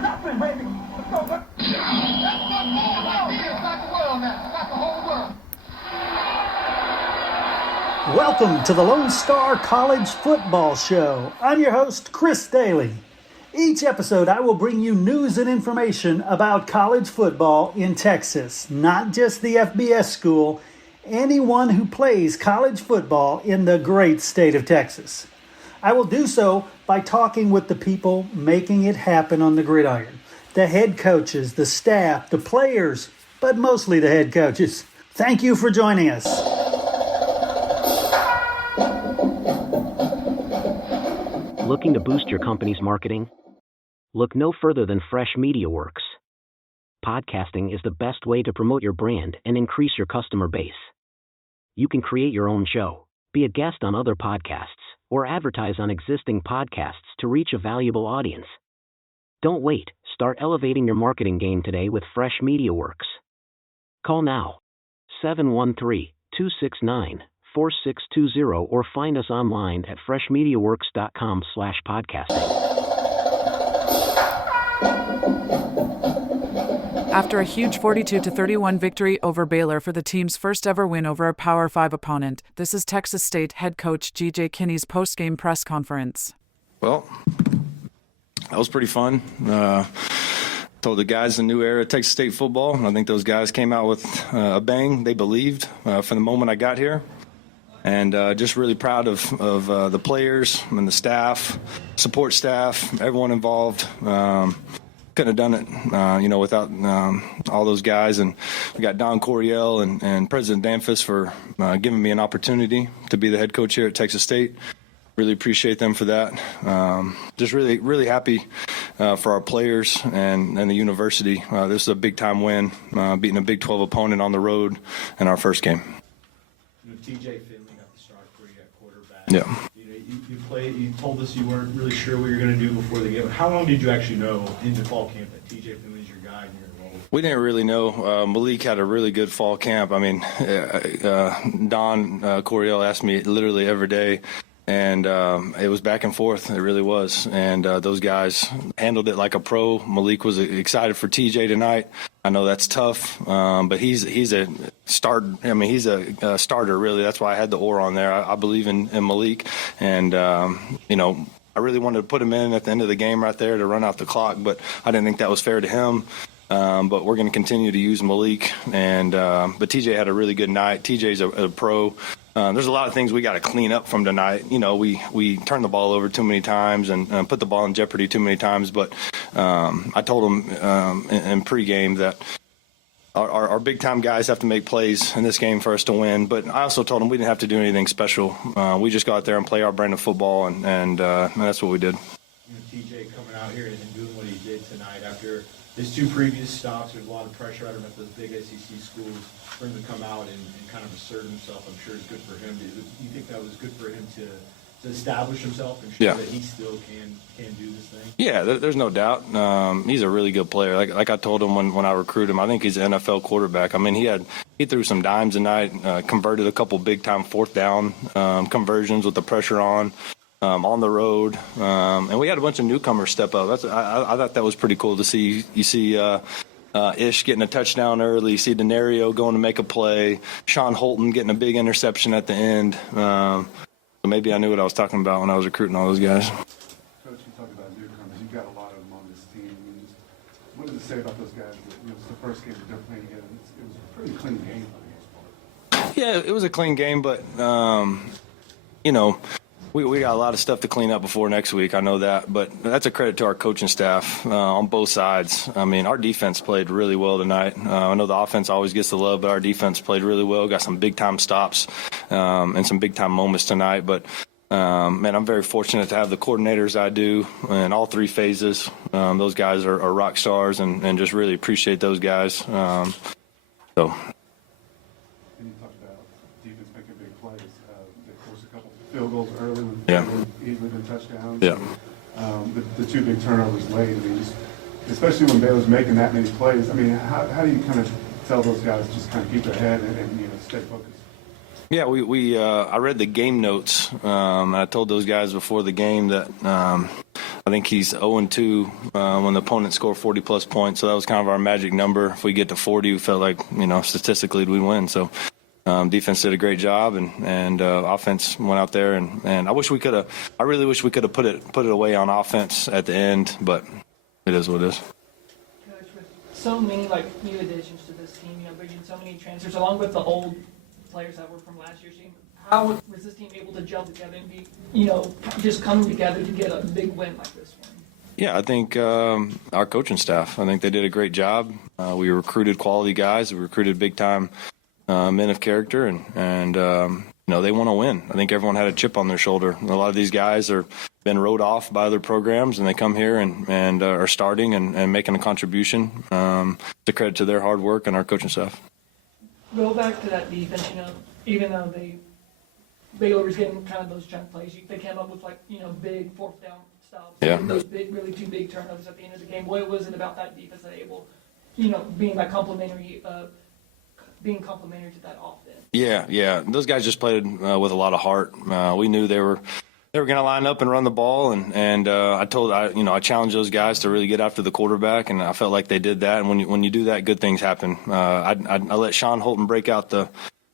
Nothing, baby. Let's go. That's the world now. That's the whole world. Welcome to the Lone Star College Football Show. I'm your host, Chris Daly. Each episode, I will bring you news and information about college football in Texas, not just the FBS school, anyone who plays college football in the great state of Texas. I will do so by talking with the people making it happen on the gridiron, the head coaches, the staff, the players, but mostly the head coaches. Thank you for joining us. Looking to boost your company's marketing? Look no further than Fresh Media Works. Podcasting is the best way to promote your brand and increase your customer base. You can create your own show, be a guest on other podcasts, or advertise on existing podcasts to reach a valuable audience. Don't wait. Start elevating your marketing game today with Fresh Media Works. Call now, 713-269-4620, or find us online at freshmediaworks.com/podcasting. After a huge 42-31 victory over Baylor for the team's first ever win over a Power 5 opponent, this is Texas State head coach G.J. Kinne's post-game press conference. Well, that was pretty fun. Told the guys a new era of Texas State football. I think those guys came out with a bang. They believed from the moment I got here. And just really proud of the players and the staff, support staff, everyone involved. Couldn't have done it, without all those guys. And we got Don Coryell and President Danfus for giving me an opportunity to be the head coach here at Texas State. Really appreciate them for that. Just really, really happy for our players and the university. This is a big-time win, beating a Big 12 opponent on the road in our first game. TJ Finley got the start for you at quarterback. Yeah. You told us you weren't really sure what you were going to do before the game. How long did you actually know in the fall camp that TJ Finley's your guy and your role? We didn't really know. Malik had a really good fall camp. I mean, Don Coryell asked me literally every day, and it was back and forth. It really was. And those guys handled it like a pro. Malik was excited for TJ tonight. I know that's tough, but he's a start. I mean, he's a starter, really. That's why I had the or on there. I believe in Malik, and I really wanted to put him in at the end of the game right there to run out the clock, but I didn't think that was fair to him. But we're going to continue to use Malik, but TJ had a really good night. TJ's a pro. There's a lot of things we got to clean up from tonight. We turned the ball over too many times and put the ball in jeopardy too many times. But I told him in pregame that our big-time guys have to make plays in this game for us to win. But I also told him we didn't have to do anything special. We just go out there and play our brand of football, and that's what we did. TJ coming out here and doing what he did tonight after his two previous stops, there's a lot of pressure on him at those big SEC schools. For him to come out and kind of assert himself, I'm sure is good for him. Do you think that was good for him to establish himself and show that he still can do this thing? Yeah, there's no doubt. He's a really good player. Like I told him when I recruited him, I think he's an NFL quarterback. I mean, he threw some dimes tonight, converted a couple big-time fourth down conversions with the pressure on the road. And we had a bunch of newcomers step up. I thought that was pretty cool to see. You see Ish getting a touchdown early. You see Denario going to make a play. Sean Holton getting a big interception at the end. So maybe I knew what I was talking about when I was recruiting all those guys. Coach, you talk about newcomers. You've got a lot of them on this team. I mean, what does it say about those guys? It's the first game that they're playing together. It was a pretty clean game for the most part. Yeah, it was a clean game, but we got a lot of stuff to clean up before next week. I know that, but that's a credit to our coaching staff on both sides. I mean, our defense played really well tonight. I know the offense always gets the love, but our defense played really well. Got some big-time stops and some big-time moments tonight. But, man, I'm very fortunate to have the coordinators I do in all three phases. Those guys are rock stars, and just really appreciate those guys. So. Field goals early with easily been touchdowns. Yeah. The two big turnovers late. I mean, especially when Baylor's making that many plays. I mean, how do you kind of tell those guys just kind of keep their head and stay focused? Yeah, I read the game notes, and I told those guys before the game that I I think he's 0-2 when the opponent scored 40-plus points. So that was kind of our magic number. If we get to 40, we felt like, statistically we'd win. So defense did a great job, and offense went out there. And I really wish we could have put it away on offense at the end, but it is what it is. Coach, with so many new additions to this team, bringing so many transfers, along with the old players that were from last year's team, how was this team able to gel together and be, just coming together to get a big win like this one? Yeah, I think our coaching staff, I think they did a great job. We recruited quality guys. We recruited big-time men of character, and they want to win. I think everyone had a chip on their shoulder. A lot of these guys are been wrote off by other programs, and they come here and are starting and making a contribution. It's a credit to their hard work and our coaching staff. Go back to that defense, even though Baylor was getting kind of those chunk plays, they came up with big fourth down stops. Yeah. Those really two big turnovers at the end of the game. What was it about that defense that able, being complementary to that offense? Yeah. Those guys just played with a lot of heart. We knew they were going to line up and run the ball, and I challenged those guys to really get after the quarterback, and I felt like they did that. And when you do that, good things happen. I let Sean Holton break out the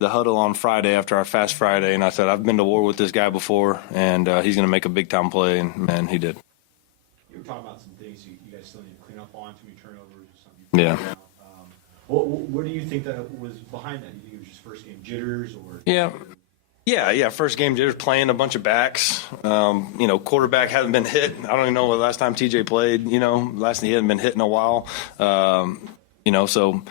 huddle on Friday after our Fast Friday, and I said, I've been to war with this guy before, and he's going to make a big-time play, and, man, he did. You were talking about some things you guys still need to clean up on, too many turnovers or something. Yeah. What do you think that was behind that? Do you think it was just first-game jitters? Yeah, first-game jitters, playing a bunch of backs. Quarterback hasn't been hit. I don't even know when the last time TJ played. He hadn't been hit in a while. So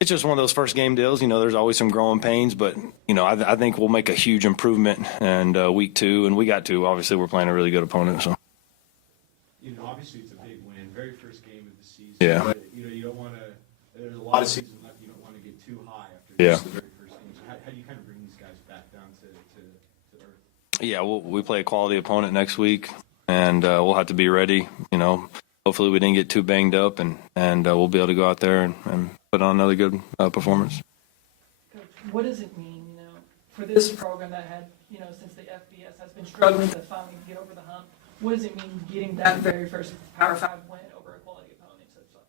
it's just one of those first-game deals. There's always some growing pains, but, I think we'll make a huge improvement in week 2, and we got to. Obviously, we're playing a really good opponent. So. Obviously it's a big win, very first game of the season. Yeah. But, you don't want to – there's a lot of season left. You don't want to get too high after Yeah. just the very first game. So how do you kind of bring these guys back down to earth? Yeah, we play a quality opponent next week, and we'll have to be ready. Hopefully we didn't get too banged up, and we'll be able to go out there and put on another good performance. Coach, what does it mean, for this program that had, since the FBS has been struggling to finally get over the hump? What does it mean getting that very first Power 5 win over a quality opponent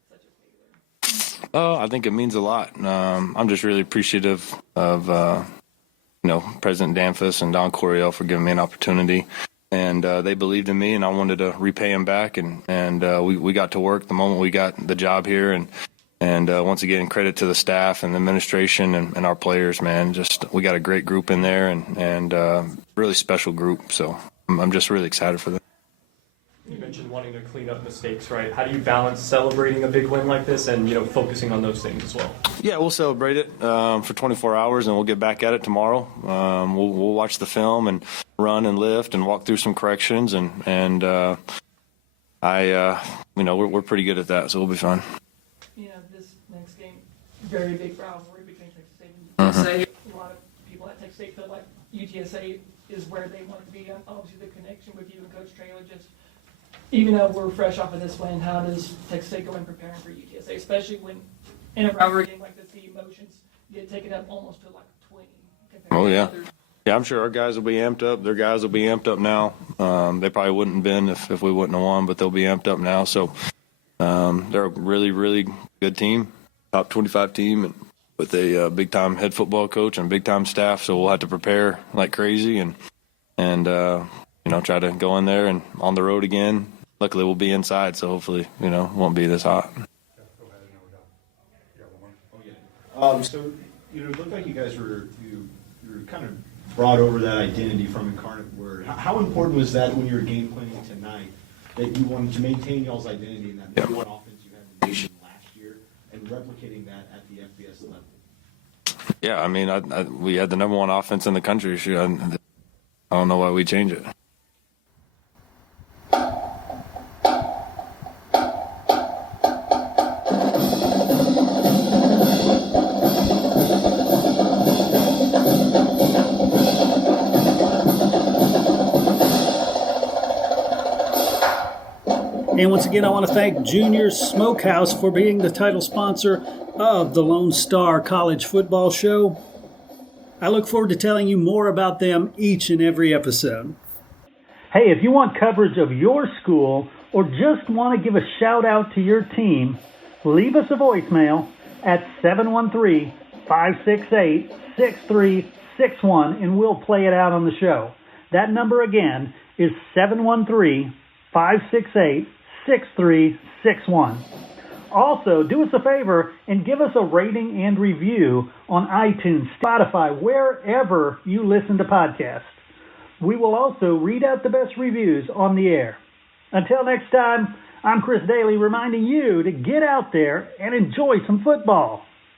such as Baylor? I think it means a lot. I'm just really appreciative of President Danfus and Don Coryell for giving me an opportunity. And they believed in me, and I wanted to repay them back. And we got to work the moment we got the job here. And once again, credit to the staff and the administration and our players, man. Just we got a great group in there and really special group. So I'm just really excited for them. You mentioned wanting to clean up mistakes, right? How do you balance celebrating a big win like this and, focusing on those things as well? Yeah, we'll celebrate it for 24 hours, and we'll get back at it tomorrow. We'll watch the film and run and lift and walk through some corrections, and we're pretty good at that, so we'll be fine. This next game, very big rivalry between Texas State and UTSA. A lot of people at Texas State feel like UTSA is where they want to be. Obviously, the connection with you and Coach Traylor just. Even though we're fresh off of this win, how does Texas State go in preparing for UTSA, especially when in a rivalry game like this, the emotions get taken up almost to 20? Oh, yeah. Yeah, I'm sure our guys will be amped up. Their guys will be amped up now. They probably wouldn't have been if we wouldn't have won, but they'll be amped up now. So they're a really, really good team, top 25 team, and with a big-time head football coach and big-time staff. So we'll have to prepare like crazy and try to go in there and on the road again. Luckily, we'll be inside, so hopefully, it won't be this hot. So, it looked like you guys were kind of brought over that identity from Incarnate Word. How important was that when you were game planning tonight, that you wanted to maintain y'all's identity in that number one offense you had in the nation last year and replicating that at the FBS level? Yeah, I mean, we had the number one offense in the country. I don't know why we change it. And once again, I want to thank Junior Smokehouse for being the title sponsor of the Lone Star College Football Show. I look forward to telling you more about them each and every episode. Hey, if you want coverage of your school or just want to give a shout out to your team, leave us a voicemail at 713-568-6361 and we'll play it out on the show. That number again is 713-568-6361. Also, do us a favor and give us a rating and review on iTunes, Spotify, wherever you listen to podcasts. We will also read out the best reviews on the air. Until next time, I'm Chris Daly reminding you to get out there and enjoy some football.